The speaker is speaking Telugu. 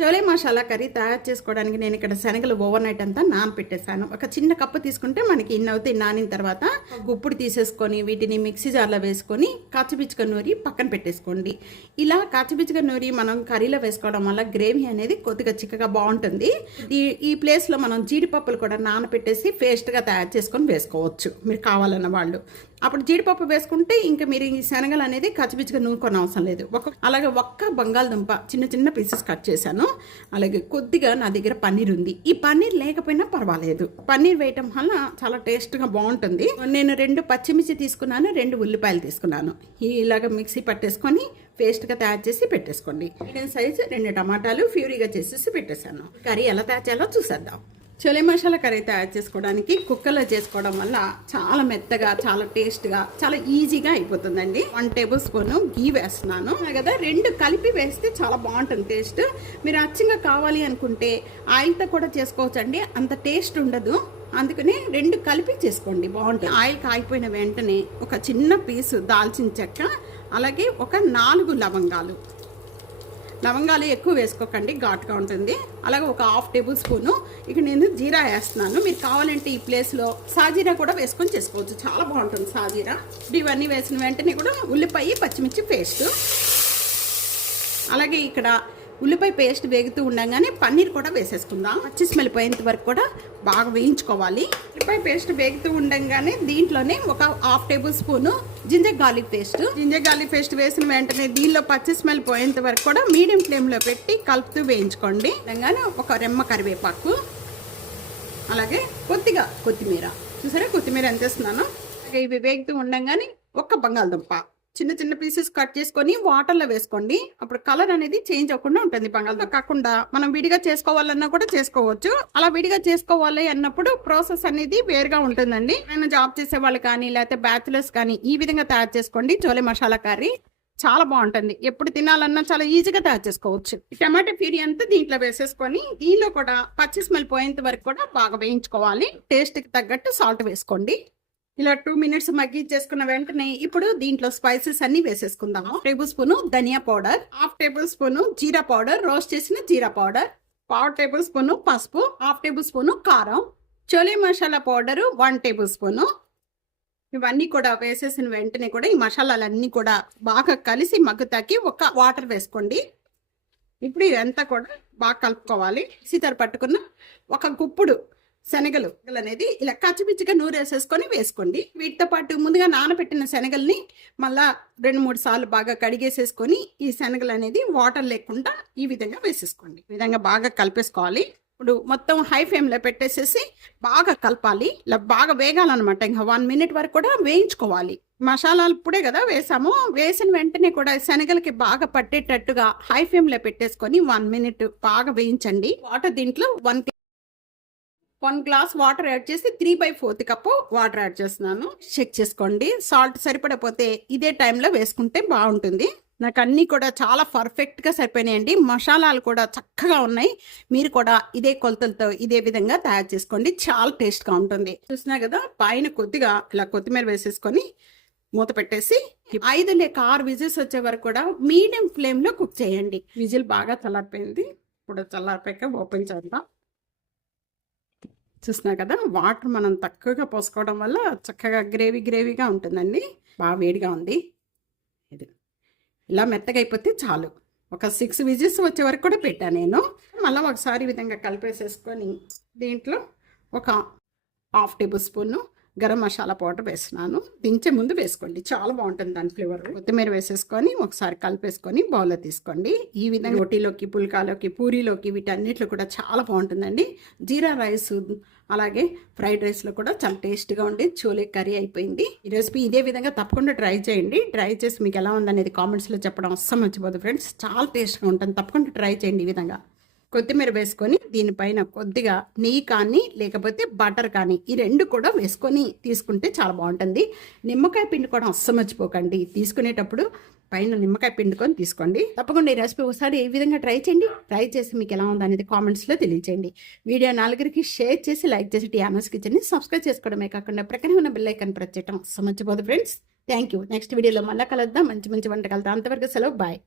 చోలే మసాలా కర్రీ తయారు చేసుకోవడానికి నేను ఇక్కడ శనగలు ఓవర్ నైట్ అంతా నానపెట్టేశాను. ఒక చిన్న కప్పు తీసుకుంటే మనకి ఇన్ని అవుతాయి. నానిన తర్వాత గుప్పుడు తీసేసుకొని వీటిని మిక్సీ జార్లో వేసుకొని కాచిపిచ్చుక నూరి పక్కన పెట్టేసుకోండి. ఇలా కాచిపిచ్చుక నూరి మనం కర్రీలో వేసుకోవడం వల్ల గ్రేవీ అనేది కొద్దిగా చిక్కగా బాగుంటుంది. ఈ ప్లేస్లో మనం జీడిపప్పులు కూడా నానపెట్టేసి పేస్ట్గా తయారు చేసుకొని వేసుకోవచ్చు మీరు కావాలన్న వాళ్ళు. అప్పుడు జీడిపప్పు వేసుకుంటే ఇంకా మీరు ఈ శనగలు అనేది కచ్చిపిచ్చిగా నూరుకొని అవసరం లేదు. అలాగే ఒక్క బంగాళదుంప చిన్న చిన్న పీసెస్ కట్ చేశాను. అలాగే కొద్దిగా నా దగ్గర పన్నీర్ ఉంది. ఈ పన్నీర్ లేకపోయినా పర్వాలేదు, పన్నీర్ వేయటం వల్ల చాలా టేస్ట్గా బాగుంటుంది. నేను 2 పచ్చిమిర్చి తీసుకున్నాను, 2 ఉల్లిపాయలు తీసుకున్నాను. ఇలాగ మిక్సీ పట్టేసుకొని పేస్ట్గా తయారు చేసి పెట్టేసుకోండి. మీడియం సైజు 2 టమాటాలు ప్యూరీగా చేసేసి పెట్టేశాను. కర్రీ ఎలా తయారు చేయాలో చూసేద్దాం. చోలే మసాలా కర్రీ తయారు చేసుకోవడానికి కుక్కర్లో చేసుకోవడం వల్ల చాలా మెత్తగా, చాలా టేస్ట్గా, చాలా ఈజీగా అయిపోతుందండి. 1 టేబుల్ స్పూన్ గీ వేస్తున్నాను కదా. 2 కలిపి వేస్తే చాలా బాగుంటుంది టేస్ట్. మీరు అచ్చంగా కావాలి అనుకుంటే ఆయిల్తో కూడా చేసుకోవచ్చండి, అంత టేస్ట్ ఉండదు. అందుకని 2 కలిపి చేసుకోండి, బాగుంటుంది. ఆయిల్ కాగిపోయిన వెంటనే ఒక చిన్న పీసు దాల్చిన చెక్క, అలాగే ఒక 4 లవంగాలు ఎక్కువ వేసుకోకండి, ఘాటుగా ఉంటుంది. అలాగే ఒక 1/2 టేబుల్ స్పూను ఇక నేను జీరా వేస్తున్నాను. మీరు కావాలంటే ఈ ప్లేస్లో సాజీరా కూడా వేసుకొని చేసుకోవచ్చు, చాలా బాగుంటుంది సాజీరా. ఇవన్నీ వేసిన వెంటనే కూడా ఉల్లిపాయ పచ్చిమిర్చి పేస్ట్, అలాగే ఇక్కడ ఉల్లిపాయ పేస్ట్ వేగుతూ ఉండగానే పన్నీర్ కూడా వేసేసుకుందాం. పచ్చి స్మెల్ పోయేంత వరకు కూడా బాగా వేయించుకోవాలి. ఉల్లిపాయ పేస్ట్ వేగుతూ ఉండగానే దీంట్లోనే ఒక 1/2 table spoon ginger garlic paste వేసిన వెంటనే దీనిలో పచ్చి స్మెల్ పోయేంత వరకు కూడా మీడియం ఫ్లేమ్లో పెట్టి కలుపుతూ వేయించుకోండి. ఉండగానే ఒక రెమ్మ కరివేపాకు, అలాగే కొద్దిగా కొత్తిమీర, చూసారా కొత్తిమీర ఎంత వేస్తున్నాను. అలాగే ఇవి వేగుతూ ఉండగానే ఒక బంగాళదుంప చిన్న చిన్న పీసెస్ కట్ చేసుకొని వాటర్లో వేసుకోండి. అప్పుడు కలర్ అనేది చేంజ్ అవ్వకుండా ఉంటుంది. బంగాళదుంప కాకుండా మనం విడిగా చేసుకోవాలన్నా కూడా చేసుకోవచ్చు. అలా విడిగా చేసుకోవాలి అన్నప్పుడు ప్రాసెస్ అనేది వేరుగా ఉంటుందండి. ఆయన జాబ్ చేసే వాళ్ళు కానీ లేకపోతే బ్యాచులర్స్ కానీ ఈ విధంగా తయారు చేసుకోండి. చోలే మసాలా కర్రీ చాలా బాగుంటుంది. ఎప్పుడు తినాలన్నా చాలా ఈజీగా తయారు చేసుకోవచ్చు. టమాటా ప్యూరీ అంతా దీంట్లో వేసేసుకొని దీనిలో కూడా పచ్చి స్మెల్ పోయేంత వరకు కూడా బాగా వేయించుకోవాలి. టేస్ట్కి తగ్గట్టు సాల్ట్ వేసుకోండి. ఇలా 2 మినిట్స్ మగ్గించేసుకున్న వెంటనే ఇప్పుడు దీంట్లో స్పైసెస్ అన్ని వేసేసుకుందాము. 1 టేబుల్ స్పూన్ ధనియా పౌడర్, 1/2 టేబుల్ స్పూన్ జీరా పౌడర్, రోస్ట్ చేసిన జీరా పౌడర్, 1/2 టేబుల్ స్పూన్ పసుపు, 1/2 టేబుల్ స్పూన్ కారం, chole masala powder 1 table spoon. ఇవన్నీ కూడా వేసేసిన వెంటనే కూడా ఈ మసాలాలన్నీ కూడా బాగా కలిసి మగ్గుతాకి ఒక వాటర్ వేసుకోండి. ఇప్పుడు ఇదంతా కూడా బాగా కలుపుకోవాలి. సీతర పట్టుకున్న ఒక గుప్పుడు శనగలు అనేది ఇలా కచ్చిపిచ్చిగా నూరేసేసుకొని వేసుకోండి. వీటితో పాటు ముందుగా నానబెట్టిన శనగల్ని మళ్ళా 2-3 సార్లు బాగా కడిగేసేసుకొని ఈ శనగలు అనేది వాటర్ లేకుండా ఈ విధంగా వేసేసుకోండి. ఈ విధంగా బాగా కలిపేసుకోవాలి. ఇప్పుడు మొత్తం హై ఫ్లేమ్లో పెట్టేసేసి బాగా కలపాలి. ఇలా బాగా వేగాలన్నమాట. ఇంకా 1 మినిట్ వరకు కూడా వేయించుకోవాలి. మసాలాలు ఇప్పుడే కదా వేసాము, వేసిన వెంటనే కూడా శనగలకి బాగా పట్టేటట్టుగా హై ఫ్లేమ్లో పెట్టేసుకొని 1 మినిట్ బాగా వేయించండి. వాటర్ దీంట్లో 1 గ్లాస్ వాటర్ యాడ్ చేసి 3/4 కప్పు వాటర్ యాడ్ చేస్తున్నాను. చెక్ చేసుకోండి. సాల్ట్ సరిపడపోతే ఇదే టైంలో వేసుకుంటే బాగుంటుంది. నాకు అన్నీ కూడా చాలా పర్ఫెక్ట్గా సరిపోయినాయండి. మసాలాలు కూడా చక్కగా ఉన్నాయి. మీరు కూడా ఇదే కొలతలతో ఇదే విధంగా తయారు చేసుకోండి, చాలా టేస్ట్గా ఉంటుంది. చూసినా కదా, పైన కొద్దిగా ఇలా కొత్తిమీర వేసేసుకొని మూత పెట్టేసి 5 లేక 6 విజిల్స్ వచ్చే వరకు కూడా మీడియం ఫ్లేమ్లో కుక్ చేయండి. విజిల్ బాగా చల్లారిపోయింది. ఇప్పుడు చల్లారిపోయాక ఓపెన్ చేద్దాం. చూసినా కదా, వాటర్ మనం తక్కువగా పోసుకోవడం వల్ల చక్కగా గ్రేవీగా ఉంటుందండి. బాగా వేడిగా ఉంది. ఇది ఇలా మెత్తగా అయిపోతే చాలు. ఒక 6 విజిల్స్ వచ్చే వరకు కూడా పెట్టాను నేను. మళ్ళీ ఒకసారి ఈ విధంగా కలిపేసేసుకొని దీంట్లో ఒక 1/2 table spoon garam masala powder వేస్తున్నాను. దించే ముందు వేసుకోండి, చాలా బాగుంటుంది దాని ఫ్లేవర్. కొత్తిమీర వేసేసుకొని ఒకసారి కలిపేసుకొని బౌల్లో తీసుకోండి. ఈ విధంగా రోటీలోకి, పుల్కాలోకి, పూరీలోకి వీటన్నిటిలో కూడా చాలా బాగుంటుందండి. జీరా రైస్ అలాగే ఫ్రైడ్ రైస్లో కూడా చాలా టేస్ట్గా ఉండి చోలే కర్రీ అయిపోయింది. ఈ రెసిపీ ఇదే విధంగా తప్పకుండా ట్రై చేయండి. ట్రై చేసి మీకు ఎలా ఉందనేది కామెంట్స్లో చెప్పడం అస్సలు మర్చిపోదు ఫ్రెండ్స్. చాలా టేస్ట్గా ఉంటుంది, తప్పకుండా ట్రై చేయండి. ఈ విధంగా కొత్తిమీర వేసుకొని దీనిపైన కొద్దిగా నెయ్యి కానీ లేకపోతే బటర్ కానీ ఈ 2 కూడా వేసుకొని తీసుకుంటే చాలా బాగుంటుంది. నిమ్మకాయ పిండుకోవడం అస్సలు మర్చిపోకండి. తీసుకునేటప్పుడు పైన నిమ్మకాయ పిండుకొని తీసుకోండి. తప్పకుండా ఈ రెసిపీ ఒకసారి ఈ విధంగా ట్రై చేయండి. ట్రై చేసి మీకు ఎలా ఉందనేది కామెంట్స్లో తెలియచేయండి. వీడియో 4కి షేర్ చేసి లైక్ చేసి టియానాస్ కిచెన్ని సబ్స్క్రైబ్ చేసుకోవడమే కాకుండా ప్రక్కనే ఉన్న బెల్ ఐకాన్ ప్రెస్ చేయడం అస్సలు మర్చిపోదు ఫ్రెండ్స్. Thank you. నెక్స్ట్ వీడియోలో మళ్ళీ కలుద్దాం మంచి మంచి వంటకాలతో. అంతవరకు సెలవు, బాయ్.